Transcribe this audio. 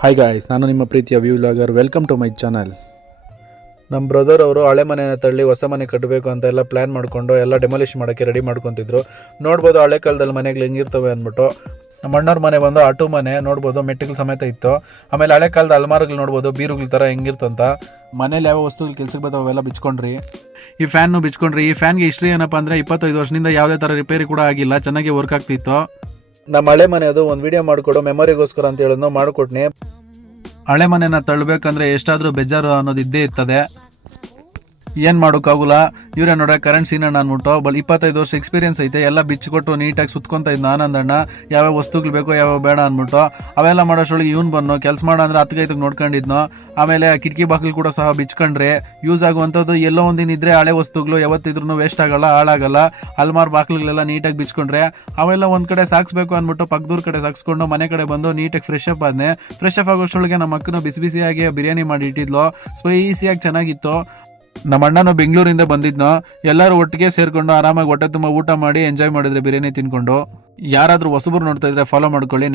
Hi guys, ನಾನು ನಿಮ್ಮ ಪ್ರೀತಿಯ view vlogger. Welcome to my channel. ನಮ್ಮ ಬ್ರದರ್ ಅವರು ಹಳೆ ಮನೆಯ ತಳ್ಳಿ ಹೊಸ ಮನೆ ಕಟ್ಟಬೇಕು ಅಂತ ಎಲ್ಲ ಪ್ಲ್ಯಾನ್ ಮಾಡಿಕೊಂಡು ಎಲ್ಲ ಡೆಮಾಲಿಷ್ ಮಾಡೋಕ್ಕೆ ರೆಡಿ ಮಾಡ್ಕೊತಿದ್ರು. ನೋಡ್ಬೋದು ಹಳೆ ಕಾಲದಲ್ಲಿ ಮನೆಗಳು ಹೆಂಗಿರ್ತವೆ ಅಂದ್ಬಿಟ್ಟು. ನಮ್ಮ ಅಣ್ಣವ್ರ ಮನೆ ಬಂದು ಅಟು ಮನೆ ನೋಡ್ಬೋದು, ಮೆಟ್ಟಿಲು ಸಮೇತ ಇತ್ತು. ಆಮೇಲೆ ಹಳೆ ಕಾಲದ ಅಲ್ಮಾರ್ಗಳು ನೋಡ್ಬೋದು, ಬೀರುಗಳ ಥರ ಹೆಂಗಿರ್ತಂತ. ಮನೇಲಿ ಯಾವ ವಸ್ತುಗಳು ಕೆಲ್ಸಕ್ಕೆ ಬರ್ತಾವೆ ಅವೆಲ್ಲ ಬಿಚ್ಕೊಂಡ್ರಿ. ಈ ಫ್ಯಾನ್ನು ಬಿಚ್ಕೊಂಡ್ರಿ. ಈ ಫ್ಯಾನ್ಗೆ ಹಿಸ್ಟ್ರಿ ಏನಪ್ಪ ಅಂದರೆ 25 ವರ್ಷದಿಂದ ಯಾವುದೇ ಥರ ರಿಪೇರಿ ಕೂಡ ಆಗಿಲ್ಲ, ಚೆನ್ನಾಗಿ ವರ್ಕ್ ಆಗ್ತಿತ್ತು. ನಮ್ಮ ಹಳೆ ಮನೆ ಅದು ಒಂದು ವಿಡಿಯೋ ಮಾಡಿಕೊಡು ಮೆಮೊರಿಗೋಸ್ಕರ ಅಂತ ಹೇಳೋದು ಮಾಡಿಕೊಟ್ನಿ. ಹಳೆ ಮನೆನ ತಳ್ಳಬೇಕಂದ್ರೆ ಎಷ್ಟಾದರೂ ಬೇಜಾರು ಅನ್ನೋದು ಇದ್ದೇ ಇರ್ತದೆ, ಏನು ಮಾಡೋಕ್ಕಾಗಲ್ಲ. ಇವರೇ ನೋಡ್ರೆ ಕರೆಂಟ್ ಸೀನಣ್ಣ ಅಂದ್ಬಿಟ್ಟು 25 ವರ್ಷ ಎಕ್ಸ್ಪೀರಿಯನ್ಸ್ ಐತೆ. ಎಲ್ಲ ಬಿಚ್ಚಿಕೊಟ್ಟು ನೀಟಾಗಿ ಸುತ್ಕೊಂತ ಇದ್ನ ಆನಂದಣ್ಣ, ಯಾವ್ಯಾವ ವಸ್ತುಗಳು ಬೇಕೋ ಯಾವ್ಯಾವ ಬೇಡ ಅಂದ್ಬಿಟ್ಟು. ಅವೆಲ್ಲ ಮಾಡೋಷ್ಟೊಳಗೆ ಇವ್ನು ಬಂದು ಕೆಲಸ ಮಾಡೋ ಅಂದರೆ 10 ನೋಡ್ಕೊಂಡಿದ್ನು. ಆಮೇಲೆ ಕಿಟಕಿ ಬಾಗಿಲು ಕೂಡ ಸಹ ಬಿಚ್ಕೊಂಡ್ರೆ ಯೂಸ್ ಆಗುವಂಥದ್ದು ಎಲ್ಲೋ ಒಂದಿನ ಇದ್ರೆ ಹಳೆ ವಸ್ತುಗಳು ಯಾವತ್ತಿದ್ರೂ ವೇಸ್ಟ್ ಆಗಲ್ಲ, ಹಾಳಾಗಲ್ಲ. ಅಲ್ಮಾರ್ ಬಾಗಿಲುಗಳೆಲ್ಲ ನೀಟಾಗಿ ಬಿಚ್ಕೊಂಡ್ರೆ ಅವೆಲ್ಲ ಒಂದು ಕಡೆ ಸಾಕ್ಸ್ಬೇಕು ಅಂದ್ಬಿಟ್ಟು ಪಕ್ಕದೂರ ಕಡೆ ಸಾಕ್ಸ್ಕೊಂಡು ಮನೆ ಕಡೆ ಬಂದು ನೀಟಾಗಿ ಫ್ರೆಶ್ ಅಪ್ ಆದ್ನೆ. ಫ್ರೆಶ್ ಅಪ್ ಆಗೋಷ್ಟೊಳಗೆ ನಮ್ಮ ಅಕ್ಕನು ಬಿಸಿ ಬಿಸಿಯಾಗಿ ಬಿರಿಯಾನಿ ಮಾಡಿ ಇಟ್ಟಿದ್ಲು, ಸ್ಪೈಸಿಯಾಗಿ ಚೆನ್ನಾಗಿತ್ತು. ನಮ್ಮ ಅಣ್ಣನು ಬೆಂಗಳೂರಿಂದ ಬಂದಿದ್ನೋ, ಎಲ್ಲರೂ ಒಟ್ಟಿಗೆ ಸೇರ್ಕೊಂಡು ಆರಾಮಾಗಿ ಹೊಟ್ಟೆ ತುಂಬ ಊಟ ಮಾಡಿ ಎಂಜಾಯ್ ಮಾಡಿದ್ರೆ ಬಿರಿಯಾನಿ ತಿನ್ಕೊಂಡು. ಯಾರಾದರೂ ಹೊಸಬರು ನೋಡ್ತಾ ಇದ್ರೆ ಫಾಲೋ ಮಾಡ್ಕೊಳ್ಳಿ. ನೆಕ್ಸ್ಟ್